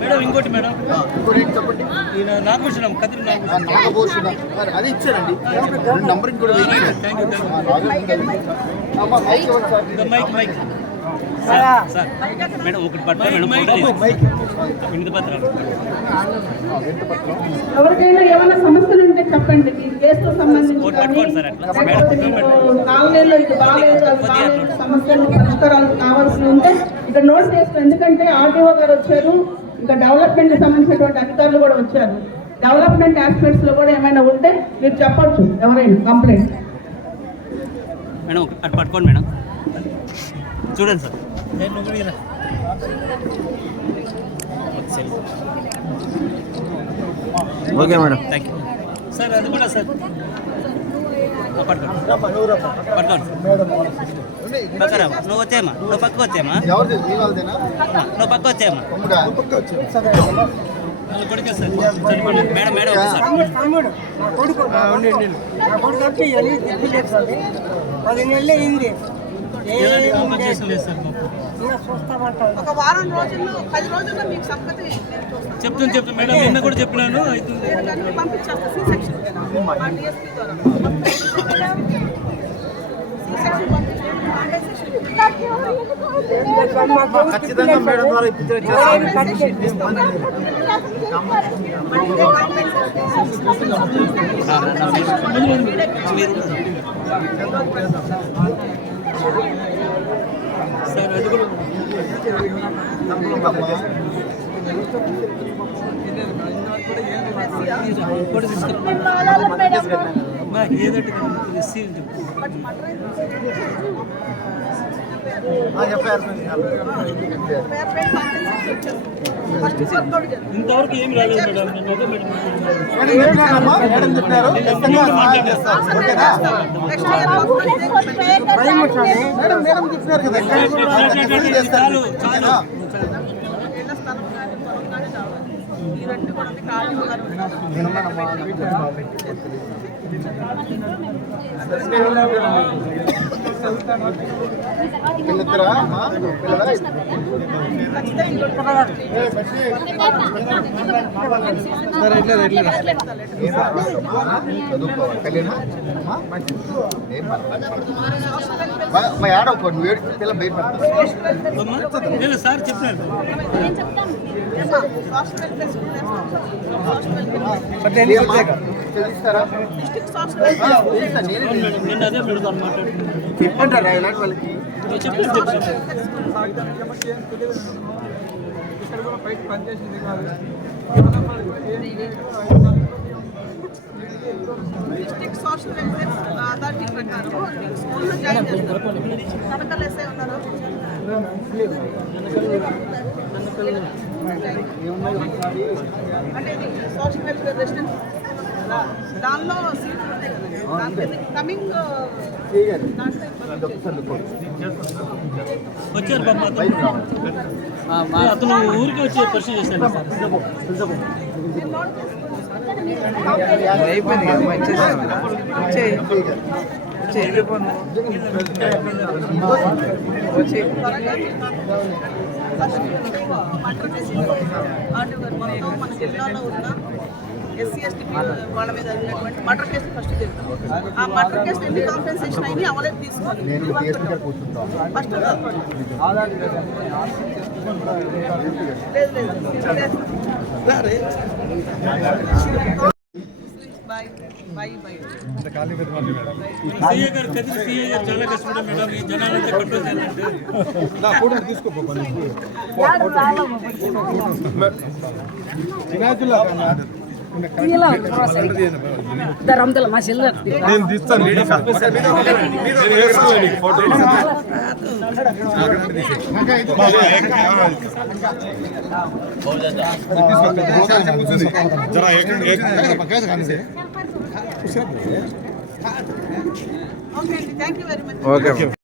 Madam ఇంకోటి madam చెప్పండి. నాగభూషణం కదిరి నాగభూషణం అది ఇచ్చారండి. నంబర్ ఇంకోటి మైక్ మైక్ సార్ మేడం ఒకటి పట్టు ఎవరికైనా ఏమైనా సమస్యలు ఉంటే చెప్పండి. ఈ కేసుతో సంబంధించి నాలుగేళ్ళు ఇది బాగాలేదు, సమస్యలు పరిష్కారాలు కావాల్సి ఉంటే ఇక్కడ నోట్ చేసుకో. ఎందుకంటే ఆర్టీఓ గారు వచ్చారు, ఇంకా డెవలప్మెంట్ సంబంధించినటువంటి అధికారులు కూడా వచ్చారు. డెవలప్మెంట్ ఆస్పెక్ట్స్ లో కూడా ఏమైనా ఉంటే మీరు చెప్పొచ్చు, ఎవరైనా కంప్లైంట్. మేడం అటు పట్టుకోండి మేడం, చూడండి sir. Okay madam, thank you sir. అది కూడా సార్ పట్టుకోండి పక్కరా. నువ్వు వచ్చేయమ్మా, నువ్వు పక్కకు వచ్చేయమ్మా, నువ్వు పక్క వచ్చేయమ్మా. కొడుకే సార్ మేడం మేడం సార్. ఒక వారం రోజుల్లో 10 రోజుల్లో మీకు సంగతి చెప్తాను మేడం. నిన్న కూడా చెప్పినాను. ఖచ్చితంగా మేడం ద్వారా సార్ అది కూడా ఏదంటే ఇంతవరకు ఏమి రాలేదు మేడం. చాలు చాలు. సార్ చెప్పినారు. చెప్పంటారా ఇలాంటి వాళ్ళకి? డిస్ట్రిక్ట్ సోషల్ వెల్ఫేర్ అథారిటీ ప్రకారం స్కూల్లో జాయిన్ చేస్తారు. తనకలు వేసే ఉన్నారు. అంటే ఇది సోషల్ వెల్ఫేర్ రెసిడెన్స్ దానిలో సీట్లు ఉంటాయి కదా, దానికి కమింగ్ వచ్చారు బాబు. అతను ఊరికి వచ్చి పరిశీలన చేశాను సార్. అయిపోయింది కదా, మన జిల్లాలో ఉన్న SC ST వాళ్ళ మీద ఉన్నటువంటి మర్డర్ కేసు ఫస్ట్ చేద్దాం. ఆ మర్డర్ కేసు ఎన్ని కాంపెన్సేషన్ అయినా అవలేదు తీసుకోవాలి. ఫస్ట్ చాలా కష్టపడ్డా మేడం. ఈ జనాలంతా కంట్రోల్ చేయాలంటే రమదల మా చెల్లె నేను తీస్తాను నేను వేస్తాను నీకు ఫోటో जरा एक कैसे खाने से ఓకే అండి, thank you very much. Okay